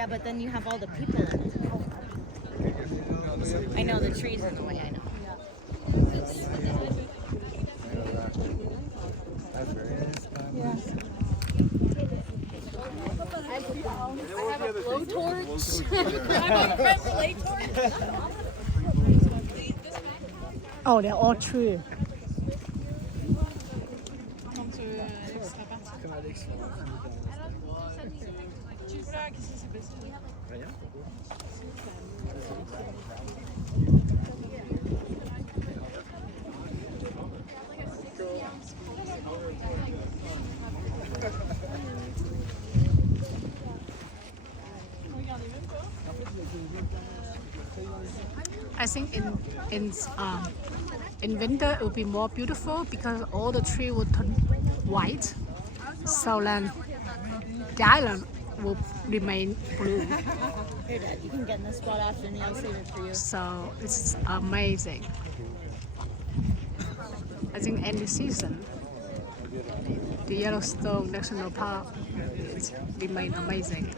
Yeah, but then you have all the people in it. I know the trees in the way, I know. That's very nice. Yeah. I have a blowtorch. Oh, they're all true. I think in winter it will be more beautiful because all the tree will turn white. So then the island will remain blue. Here, Dad, you can get in this spot after me. I'll save it for you. So it's amazing. I think any season, the Yellowstone National Park remain amazing.